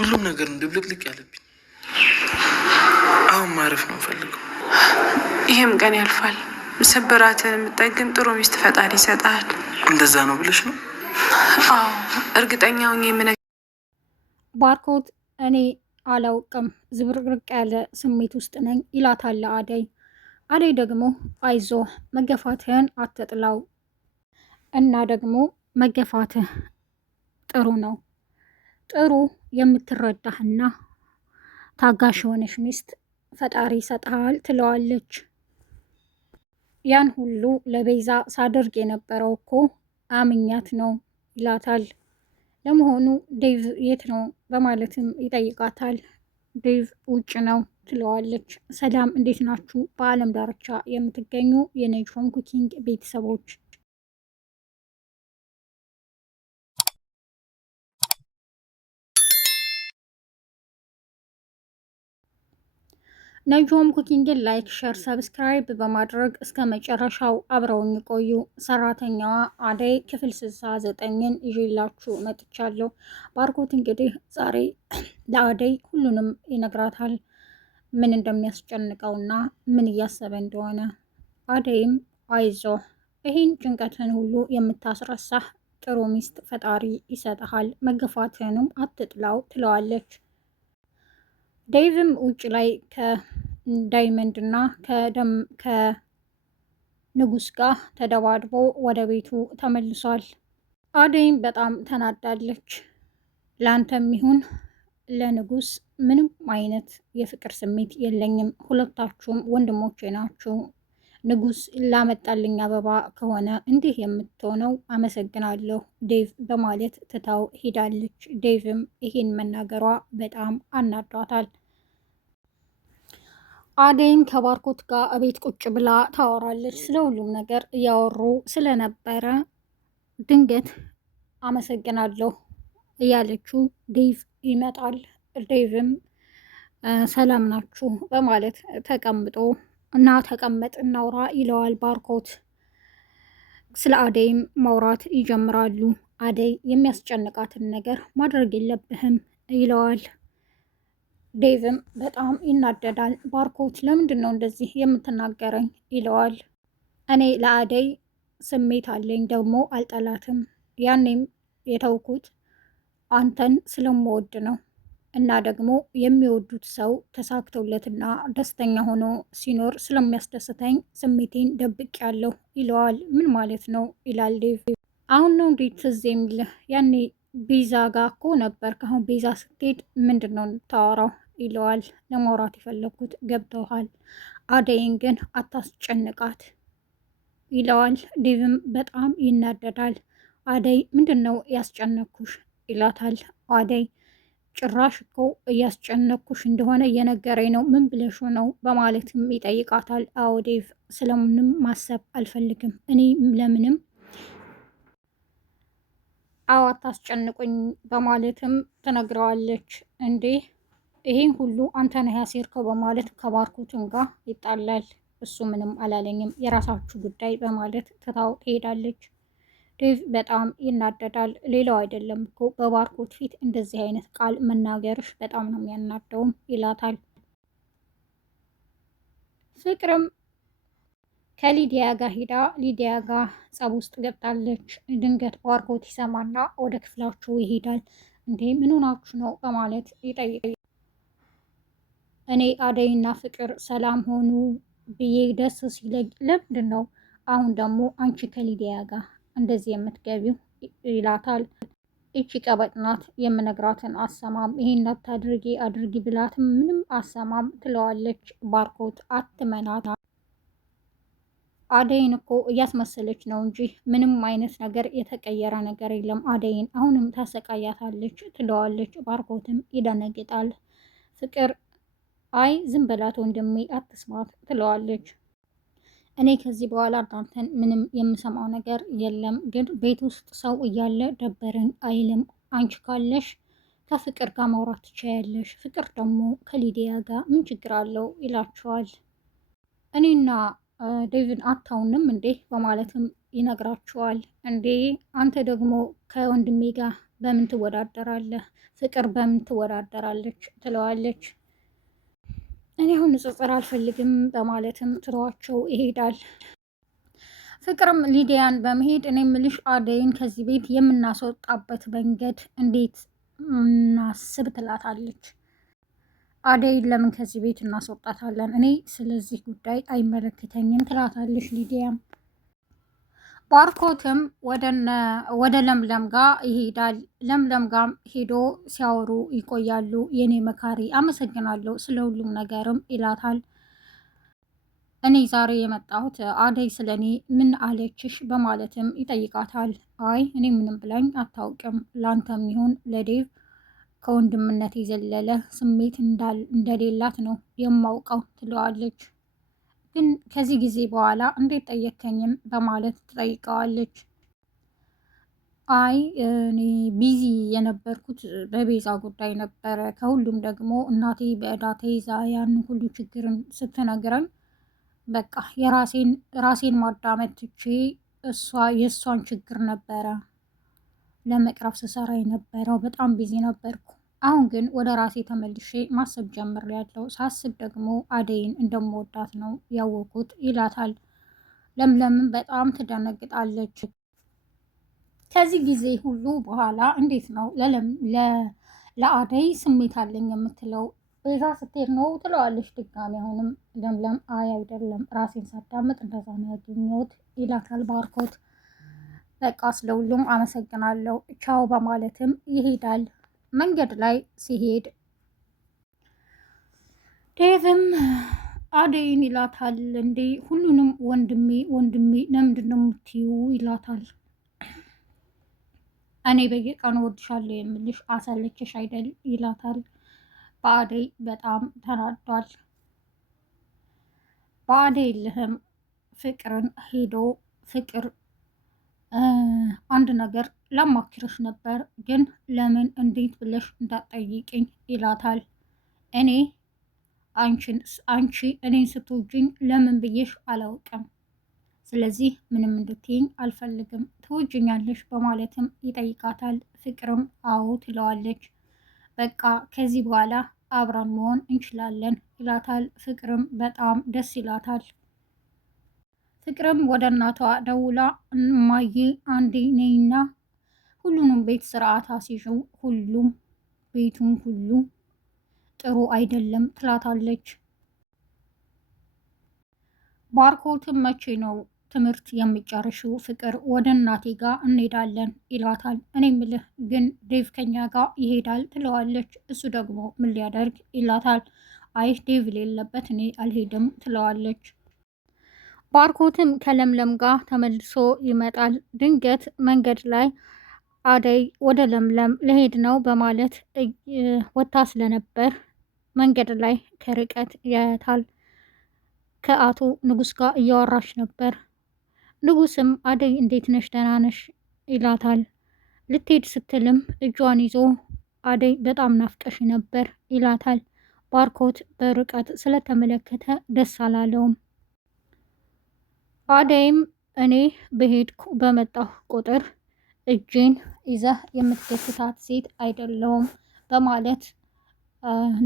ሁሉም ነገር ድብልቅልቅ ያለብኝ። አሁን ማረፍ ነው ፈልገው። ይህም ቀን ያልፋል። ስብራትን የምጠግን ጥሩ ሚስት ፈጣሪ ይሰጣል። እንደዛ ነው ብለሽ ነው? አዎ እርግጠኛውን ባርኮት እኔ አላውቅም ዝብርቅርቅ ያለ ስሜት ውስጥ ነኝ ይላታል አደይ። አደይ ደግሞ አይዞ መገፋትህን አትጥላው እና ደግሞ መገፋትህ ጥሩ ነው፣ ጥሩ የምትረዳህና ታጋሽ የሆነች ሚስት ፈጣሪ ይሰጥሃል ትለዋለች። ያን ሁሉ ለቤዛ ሳደርግ የነበረው እኮ አምኛት ነው ይላታል። ለመሆኑ ዴቭ የት ነው በማለትም ይጠይቃታል። ዴቭ ውጭ ነው ትለዋለች። ሰላም እንዴት ናችሁ በአለም ዳርቻ የምትገኙ የነጅሆም ኩኪንግ ቤተሰቦች፣ ነጅሆም ኩኪንግን ላይክ፣ ሸር፣ ሰብስክራይብ በማድረግ እስከ መጨረሻው አብረውኝ ቆዩ። ሰራተኛዋ አደይ ክፍል 69ን ይዤላችሁ መጥቻለሁ። ባርኮት እንግዲህ ዛሬ ለአደይ ሁሉንም ይነግራታል፣ ምን እንደሚያስጨንቀውና ምን እያሰበ እንደሆነ። አደይም አይዞ ይህን ጭንቀትን ሁሉ የምታስረሳህ ጥሩ ሚስት ፈጣሪ ይሰጥሃል፣ መገፋትህንም አትጥላው ትለዋለች። ዴቭም ውጭ ላይ ከዳይመንድ እና ከንጉስ ጋር ተደባድቦ ወደ ቤቱ ተመልሷል። አደይም በጣም ተናዳለች። ለአንተም ይሁን ለንጉስ ምንም አይነት የፍቅር ስሜት የለኝም፣ ሁለታችሁም ወንድሞቼ ናችሁ። ንጉስ ላመጣልኝ አበባ ከሆነ እንዲህ የምትሆነው አመሰግናለሁ ዴቭ በማለት ትታው ሄዳለች። ዴቭም ይህን መናገሯ በጣም አናዷታል። አደይም ከባርኮት ጋር እቤት ቁጭ ብላ ታወራለች። ስለ ሁሉም ነገር እያወሩ ስለነበረ ድንገት አመሰግናለሁ እያለችው ዴቭ ይመጣል። ዴቭም ሰላም ናችሁ በማለት ተቀምጦ እና ተቀመጥ እናውራ ይለዋል ባርኮት። ስለ አደይም ማውራት ይጀምራሉ። አደይ የሚያስጨንቃትን ነገር ማድረግ የለብህም ይለዋል። ዴቭም በጣም ይናደዳል። ባርኮት ለምንድን ነው እንደዚህ የምትናገረኝ ይለዋል። እኔ ለአደይ ስሜት አለኝ፣ ደግሞ አልጠላትም። ያኔም የተውኩት አንተን ስለምወድ ነው እና ደግሞ የሚወዱት ሰው ተሳክቶለትና ደስተኛ ሆኖ ሲኖር ስለሚያስደስተኝ ስሜቴን ደብቄያለሁ ይለዋል። ምን ማለት ነው ይላል ዴቭ። አሁን ነው እንዴት ትዝ የሚልህ? ያኔ ቤዛ ጋ እኮ ነበር። ከአሁን ቤዛ ስትሄድ ምንድን ነው ታወራው ይለዋል። ለማውራት የፈለግኩት ገብተውሃል፣ አደይን ግን አታስጨንቃት ይለዋል። ዴቭም በጣም ይናደዳል። አደይ ምንድን ነው ያስጨነኩሽ ይላታል። አደይ ጭራሽ እኮ እያስጨነኩሽ እንደሆነ እየነገረኝ ነው፣ ምን ብለሽ ነው በማለትም ይጠይቃታል። አዎ ዴቭ ስለምንም ማሰብ አልፈልግም፣ እኔ ለምንም አዎ አታስጨንቁኝ በማለትም ትነግረዋለች። እንዴ ይሄን ሁሉ አንተ ነህ ያሴርከው በማለት ከባርኮትም ጋር ይጣላል። እሱ ምንም አላለኝም የራሳችሁ ጉዳይ በማለት ትታው ትሄዳለች። ዴቭ በጣም ይናደዳል። ሌላው አይደለም እኮ በባርኮት ፊት እንደዚህ አይነት ቃል መናገርሽ በጣም ነው የሚያናደውም ይላታል። ፍቅርም ከሊዲያ ጋር ሂዳ ሊዲያ ጋር ጸብ ውስጥ ገብታለች። ድንገት ባርኮት ይሰማና ወደ ክፍላችሁ ይሄዳል። እንዴ ምን ሆናችሁ ነው በማለት ይጠይቃል። እኔ አደይና ፍቅር ሰላም ሆኑ ብዬ ደስ ሲለኝ ለምንድን ነው አሁን ደግሞ አንቺ ከሊዲያ ጋር እንደዚህ የምትገቢው ይላታል። እቺ ቀበጥ ናት፣ የምነግራትን አሰማም፣ ይሄን አታድርጊ አድርጊ ብላትም ምንም አሰማም ትለዋለች። ባርኮት አትመናት፣ አደይን እኮ እያስመሰለች ነው እንጂ ምንም አይነት ነገር የተቀየረ ነገር የለም፣ አደይን አሁንም ታሰቃያታለች ትለዋለች። ባርኮትም ይደነግጣል። ፍቅር አይ ዝም በላት ወንድሜ አትስማት ትለዋለች። እኔ ከዚህ በኋላ እናንተን ምንም የምሰማው ነገር የለም፣ ግን ቤት ውስጥ ሰው እያለ ደበረኝ አይልም። አንቺ ካለሽ ከፍቅር ጋር ማውራት ትችያለሽ፣ ፍቅር ደግሞ ከሊዲያ ጋር ምን ችግር አለው ይላቸዋል። እኔና ዴቪን አታውንም እንዴ በማለትም ይነግራቸዋል። እንዴ አንተ ደግሞ ከወንድሜ ጋር በምን ትወዳደራለህ? ፍቅር በምን ትወዳደራለች? ትለዋለች። እኔ አሁን ንጽጽር አልፈልግም በማለትም ትተዋቸው ይሄዳል። ፍቅርም ሊዲያን በመሄድ እኔ ምልሽ አደይን ከዚህ ቤት የምናስወጣበት መንገድ እንዴት እናስብ ትላታለች። አደይን ለምን ከዚህ ቤት እናስወጣታለን? እኔ ስለዚህ ጉዳይ አይመለከተኝም ትላታለች ሊዲያም። ባርኮትም ወደ ለምለም ጋር ይሄዳል። ለምለም ጋም ሄዶ ሲያወሩ ይቆያሉ። የኔ መካሪ አመሰግናለሁ ስለ ሁሉም ነገርም ይላታል። እኔ ዛሬ የመጣሁት አደይ ስለ እኔ ምን አለችሽ በማለትም ይጠይቃታል። አይ እኔ ምንም ብላኝ አታውቅም፣ ላንተም ይሁን ለዴቭ ከወንድምነት የዘለለ ስሜት እንደሌላት ነው የማውቀው ትለዋለች። ግን ከዚህ ጊዜ በኋላ እንዴት ጠየከኝም በማለት ትጠይቀዋለች። አይ እኔ ቢዚ የነበርኩት በቤዛ ጉዳይ ነበረ። ከሁሉም ደግሞ እናቴ በዕዳ ተይዛ ያን ሁሉ ችግርን ስትነግረን በቃ ራሴን ማዳመጥ ትቼ የእሷን ችግር ነበረ ለመቅረፍ ስሰራ የነበረው። በጣም ቢዚ ነበርኩ። አሁን ግን ወደ ራሴ ተመልሼ ማሰብ ጀምሬያለሁ። ሳስብ ደግሞ አደይን እንደምወዳት ነው ያወቁት ይላታል። ለምለምም በጣም ትደነግጣለች። ከዚህ ጊዜ ሁሉ በኋላ እንዴት ነው ለአደይ ስሜት አለኝ የምትለው? እዛ ስትሄድ ነው ትለዋለች ድጋሚ። አሁንም ለምለም አይ አይደለም ራሴን ሳዳምጥ እንደዛ ነው ያገኘሁት ይላታል ባርኮት። በቃ ስለሁሉም አመሰግናለሁ ቻው በማለትም ይሄዳል። መንገድ ላይ ሲሄድ ዴቭም አደይን ይላታል። እንዴ ሁሉንም ወንድሜ ወንድሜ ለምንድን ነው የምትይው? ይላታል። እኔ በየቀኑ ወድሻለሁ የምልሽ አሰለችሽ አይደል? ይላታል። በአደይ በጣም ተናዷል። በአደይ ልህም ፍቅርን ሄዶ ፍቅር አንድ ነገር ላማክርሽ ነበር፣ ግን ለምን እንዴት ብለሽ እንዳትጠይቅኝ ይላታል። እኔ አንቺ እኔን ስትወጂኝ ለምን ብዬሽ አላውቅም። ስለዚህ ምንም እንድትይኝ አልፈልግም። ትወጂኛለሽ በማለትም ይጠይቃታል። ፍቅርም አዎ ትለዋለች። በቃ ከዚህ በኋላ አብረን መሆን እንችላለን ይላታል። ፍቅርም በጣም ደስ ይላታል። ፍቅርም ወደ እናቷ ደውላ እማዬ አንዴ ነይና ሁሉንም ቤት ስርዓት አስይዥው፣ ሁሉም ቤቱን ሁሉ ጥሩ አይደለም ትላታለች። ባርኮትም መቼ ነው ትምህርት የሚጨርሽው? ፍቅር ወደ እናቴ ጋር እንሄዳለን ይላታል። እኔ ምልህ ግን ዴቭ ከኛ ጋር ይሄዳል ትለዋለች። እሱ ደግሞ ምን ሊያደርግ ይላታል። አይ ዴቭ የሌለበት እኔ አልሄድም ትለዋለች። ባርኮትም ከለምለም ጋር ተመልሶ ይመጣል። ድንገት መንገድ ላይ አደይ ወደ ለምለም ልሄድ ነው በማለት ወታ ስለነበር መንገድ ላይ ከርቀት ያያታል። ከአቶ ንጉስ ጋር እያወራች ነበር። ንጉስም አደይ እንዴት ነሽ ደህና ነሽ ይላታል። ልትሄድ ስትልም እጇን ይዞ አደይ በጣም ናፍቀሽ ነበር ይላታል። ባርኮት በርቀት ስለተመለከተ ደስ አላለውም። አደይም እኔ በሄድኩ በመጣሁ ቁጥር እጄን ይዘህ የምትገፍታት ሴት አይደለውም በማለት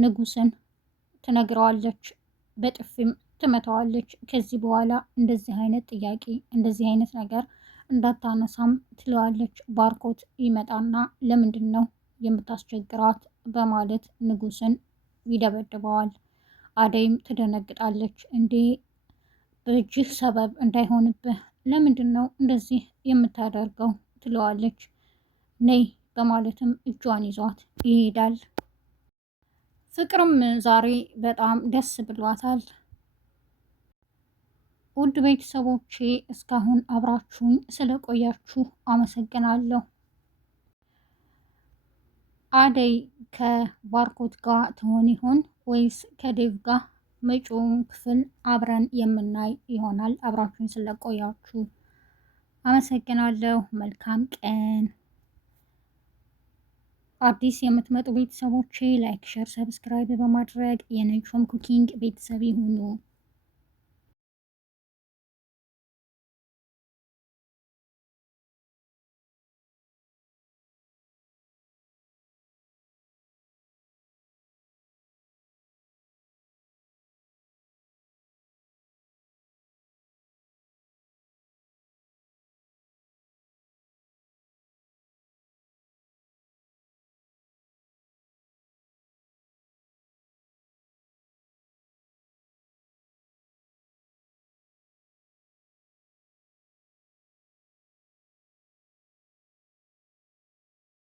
ንጉስን ትነግረዋለች። በጥፊም ትመታዋለች። ከዚህ በኋላ እንደዚህ አይነት ጥያቄ እንደዚህ አይነት ነገር እንዳታነሳም ትለዋለች። ባርኮት ይመጣና ለምንድን ነው የምታስቸግራት በማለት ንጉስን ይደበድበዋል። አደይም ትደነግጣለች። እንዴ በእጅህ ሰበብ እንዳይሆንብህ ለምንድን ነው እንደዚህ የምታደርገው ትለዋለች። ነይ በማለትም እጇን ይዟት ይሄዳል። ፍቅርም ዛሬ በጣም ደስ ብሏታል። ውድ ቤተሰቦቼ እስካሁን አብራችሁኝ ስለቆያችሁ አመሰግናለሁ። አደይ ከባርኮት ጋር ትሆን ይሆን ወይስ ከዴቭ ጋር? መጪውን ክፍል አብረን የምናይ ይሆናል። አብራችሁኝ ስለቆያችሁ አመሰግናለሁ። መልካም ቀን። አዲስ የምትመጡ ቤተሰቦቼ ላይክ፣ ሸር፣ ሰብስክራይብ በማድረግ የነጆም ኩኪንግ ቤተሰብ ይሁኑ።